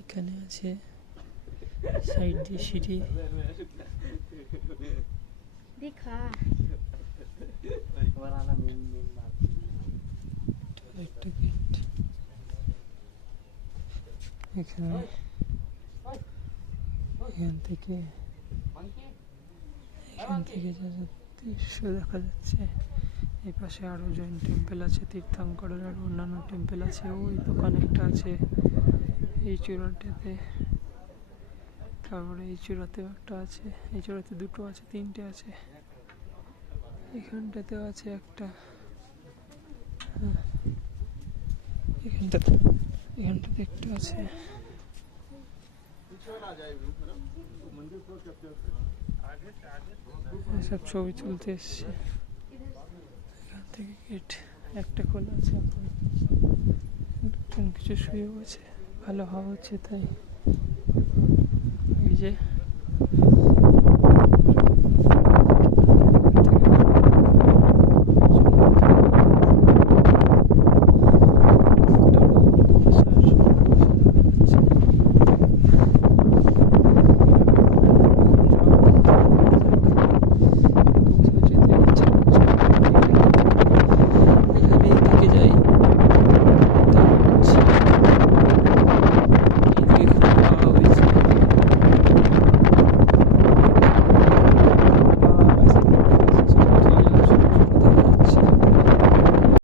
এখানে আছে সাইড দিয়ে সিঁড়ি। একটা গেট এখানে, এখান থেকে দৃশ্য দেখা যাচ্ছে। এই পাশে আরো জৈন টেম্পল আছে, তীর্থঙ্করের আর অন্যান্য টেম্পল আছে। ওই দোকান একটা আছে এই চূড়াটাতে, তারপরে এই চূড়াতেও একটা আছে, এই চূড়াতে দুটো আছে, তিনটে আছে, এখানটাতেও আছে একটা, এখানটাতে একটা আছে। সব ছবি তুলতে এসছে। এখান থেকে গেট একটা খোলা আছে, এখন কিছু শুয়ে আছে, ভালো হাওয়া হচ্ছে তাই। এই যে